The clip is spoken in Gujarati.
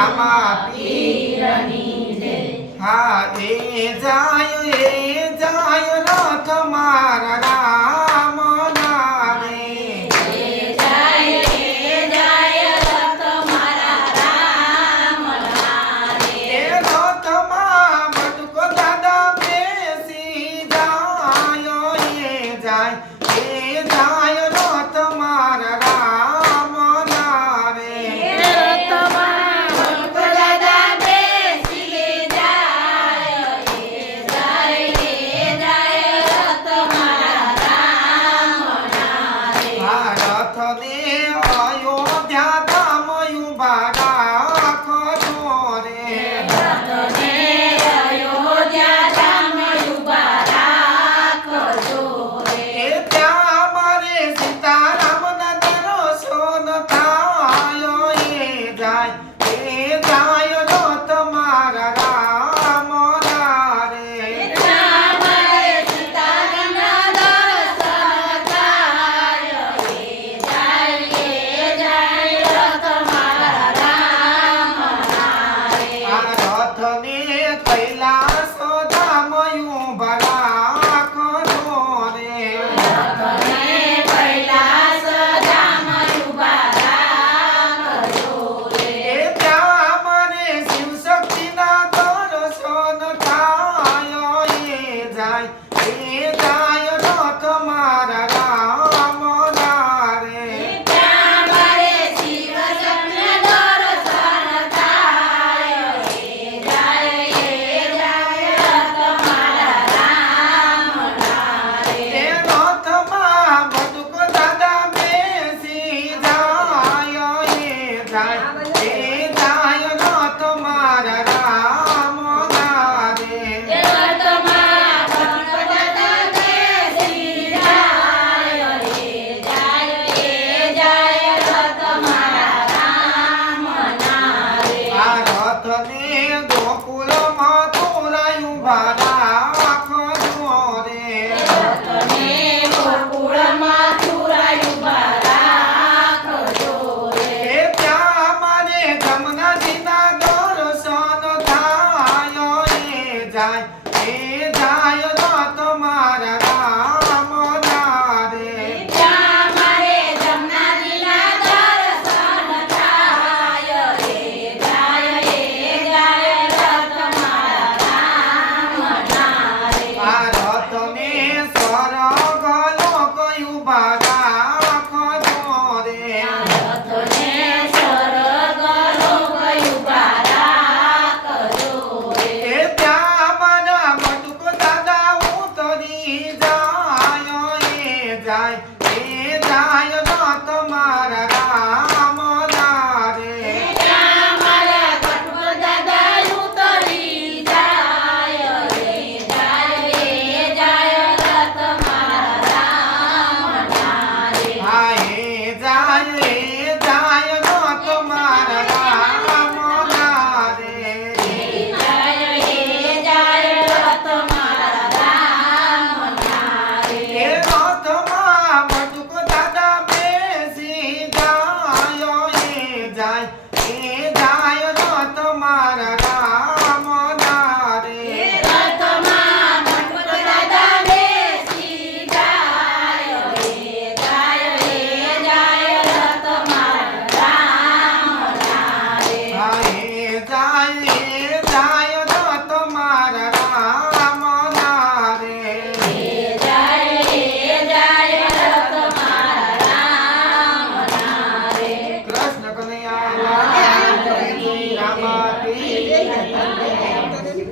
રામા પીરની હા એ જાય એ જાય રથ મારા રામ નારે એ રથમાં બટુકો દાદા બેસી જાય એ જાય એ જાય ભારત ને જાય રથ મારા ગોકુળમાં તોરાયું ભારા રાખજો રે એ ત્યાં મારે જમનાજીના દર્શન થાય જાય.